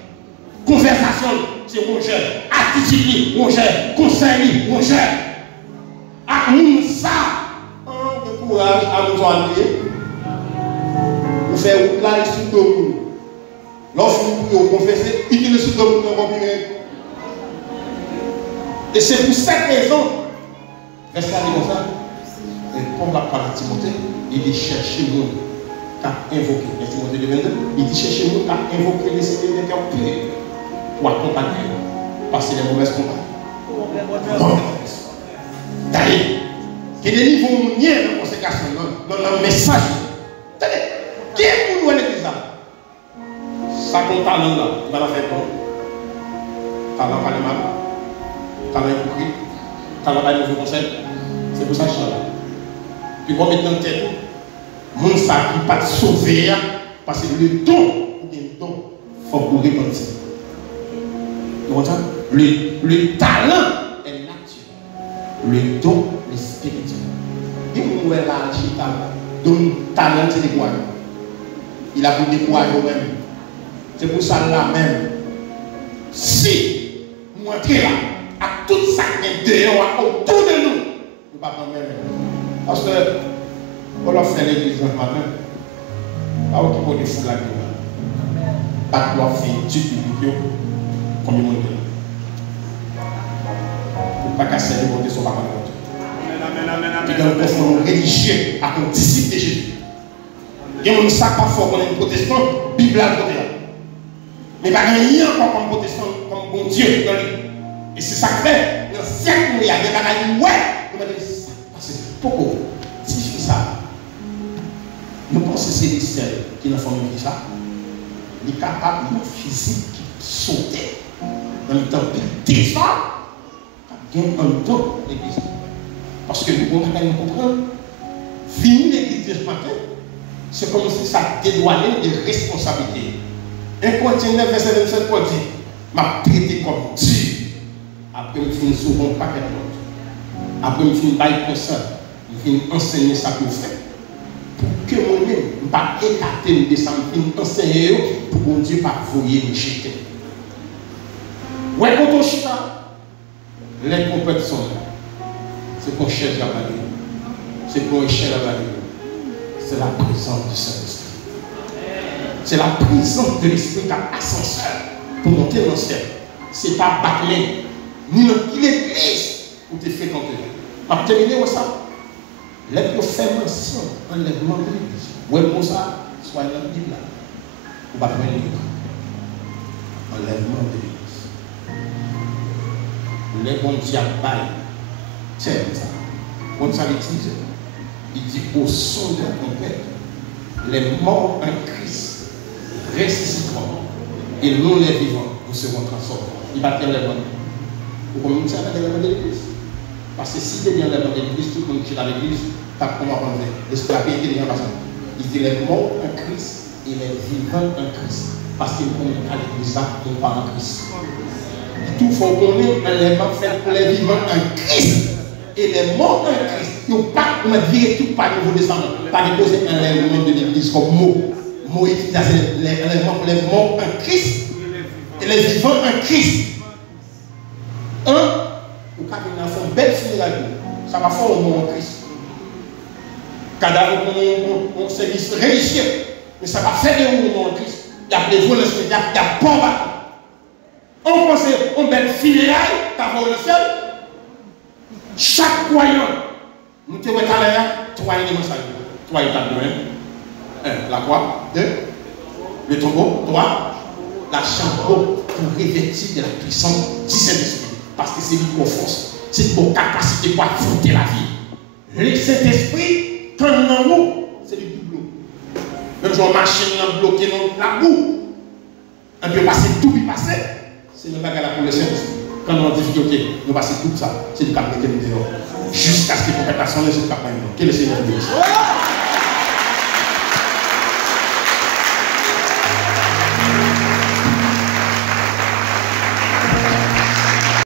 Conversation, c'est rongeur. Attitude, rongeur. Conseil, rongeur. À nous, ça, un courage à nous enlever. Pour faire là, le sud de nous. Lorsque vous confessez, il dit le sud de nous dans vos et c'est pour cette raison. Est-ce qu'il y a comme ça? Et comme la parole de Timothée, il dit chercher nous qu'à invoquer. Et Timothée 22, il dit chercher nous qu'à invoquer les seigneurs de cœur pur pour accompagner, parce que les mauvaises compagnies. D'ailleurs, qu'il y ait des niveaux niais de consécration dans le message. Attendez, qui est pour nous à l'église là? Ça compte talent là, il va la faire bon. Talent pas de mal, talent hypocrite, talent pas de nouveau conseil. C'est pour ça que je suis là. Puis on met dans le tête, mon sac qui pas sauvé, parce que le don, ou bien le don, il faut pour repentir. Vous comprenez? Le talent est naturel. Le don est spirituel. Il nous est là, le talent, c'est des quoi? Il a pris des quoi même. C'est pour ça là même. Si nous entrons là, à tout ça qui est dehors, autour de nous, nous ne pas prendre même. Parce que, on a fait l'église ce matin, pas au niveau des fous là. pas de faire études bibliques comme le monde. Pour ne pas casser les côtés sur la parole de Dieu. Il y a un confort religieux à un disciple de Jésus. Il y a un sac à fort comme un protestant, Bible à côté. Mais pas rien encore comme protestant, comme bon Dieu dans lui. Et c'est ça que fait, dans le siècle où il y a des bagages, ouais, parce que pourquoi si je fais ça, je pense que c'est les seuls qui n'ont fait ça. Il est capable de physique qui sautait dans le temps de descendre, il y a un temps l'église. Parce que nous devons comprendre, finir l'église ce matin, c'est comme si ça dédouanait des responsabilités. 1 Corinthiens 9, verset 27 pour dire, m'a traité comme Dieu. Après, je finis souvent un paquet d'autres. Après, je finis par conseil. Je finis enseigner ça pour faire. Pour que moi-même, je ne pas écarter de ça, je finis enseigner pour que Dieu ne pas voyer me jeter. Ouais, quand on chita, les compétitions, c'est qu'on cherche la vallée. C'est qu'on échelle la vallée. C'est la présence du Saint-Esprit. C'est la présence de l'Esprit qui a ascenseur pour monter dans le ciel. Ce n'est pas Batman, ni l'église où tu es fréquenté. Je vais terminer avec ça. Les prophètes mention enlèvement de l'église. Oui, pour ça, soit dans la Bible. Ou pas faire enlèvement de l'église. Les bons diables, tiens ça. Comme ça l'utilise. Il dit au son de la trompette, les morts en Christ ressusciteront et nous les vivants nous serons transformés. Il va dire l'enlèvement. Vous comprenez ça avec l'enlèvement de l'église? Parce que si tu es bien l'enlèvement de l'église, tout le monde qui est dans l'église, tu as comment prendre l'esprit a été bien passé. Il dit les morts en Christ et les vivants en Christ. Parce qu'ils ne connaissent pas l'église, ils ne pas en Christ. Tout faut qu'on ait un élément fait pour les vivants en Christ et les morts en Christ. Il ne faut pas virer tout par nouveau descendant, pas déposer un élément de l'église comme mot. Moïse, c'est l'élément pour les morts en Christ et les vivants en Christ. Un, ou quand il a fait une belle funéraille, ça va faire un mot en Christ. Cadavre pour un service religieux, mais ça va faire des mots en Christ. Il y a des voleurs, il y a bon bateau. On pense à une belle funéraille, tu as le ciel. Chaque croyant, nous te voyons à l'air, 3 éléments salués. 3 étapes de 1. La croix, 2. Le tombeau, 3. La chambre pour revêtir de la puissance du Saint-Esprit. Parce que c'est lui qui force, c'est pour capacité pour affronter la vie. Le Saint-Esprit, quand on en haut, c'est du double. Même si on machine bloquée dans la boue, on peut passer tout, puis passer. C'est le bagage pour le Saint-Esprit. Quand on a des difficultés, nous passons tout ça. C'est du cap de dehors. Jusqu'à ce que la personne ne se capte pas. Que le Seigneur bénisse.